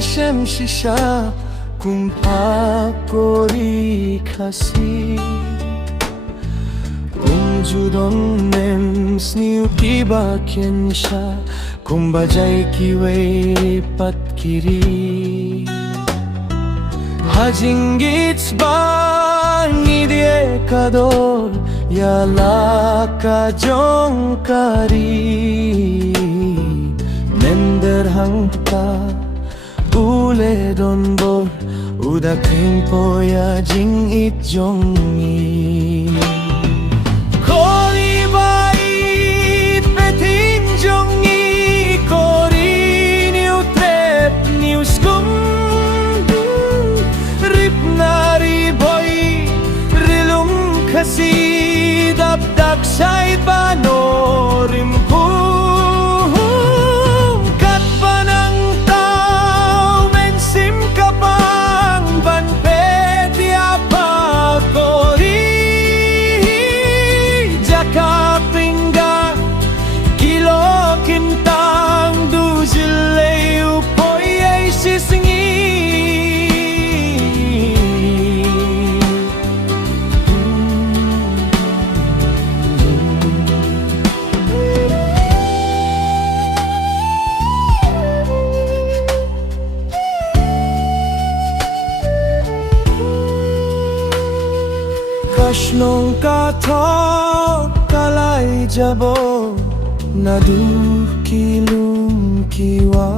Şemşişa kumpa kori khasi Umjudon nem sniu kiba kensha kumbajai kiwe patkiri Hajingits ba ngidie kador yala ka jongkari Nender hangta ule don bor uda kring poya jing it jongi Kori bait petin jongi kori niu trep niu skum rip nari boy rilum khasi dap dak sai banorim ku Kashnong kathok kalai jabo nadu kilum kiwa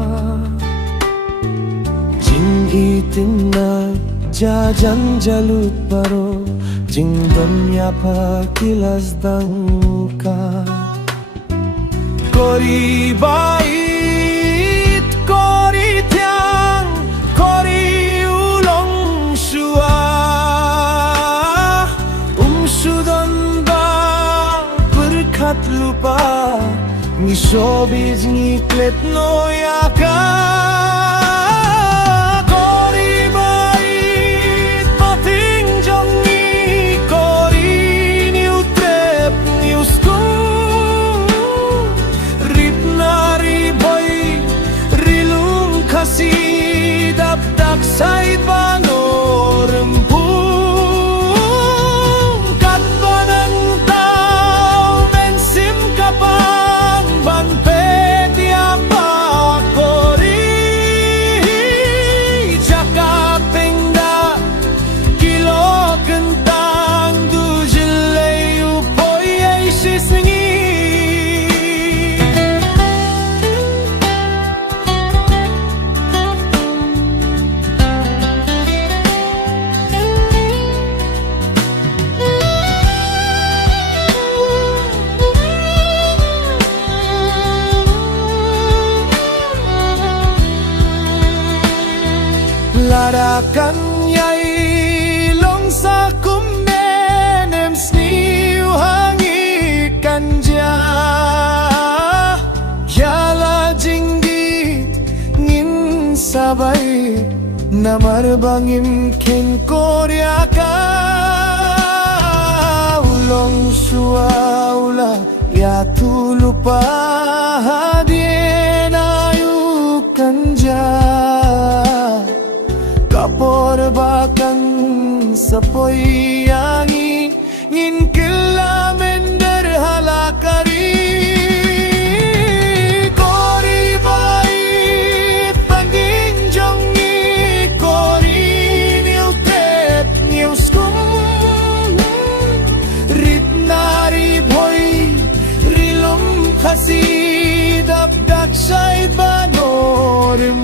jing itin na jajan jalut paro jing domya pa kilas dangka kori bait kori tyang kori ulong shua lupa ni showbiz ni klet no yaka kori bait pating jongi kori ni utrep ni uskum rip nari boy rilum khasi dap dak sai banorim Larakan yai long sa kummenem sniu hangi kanja yala jinggi ngin sabai namar bangim ken koryaka ulong suaula ya tu lupa hadiena yu kanja kapor bakan sapoy yangi ngin kilamender halakari kori bait paging jongi kori niu tep niu skum rit nari boy rilum khasi dap dak sai banorim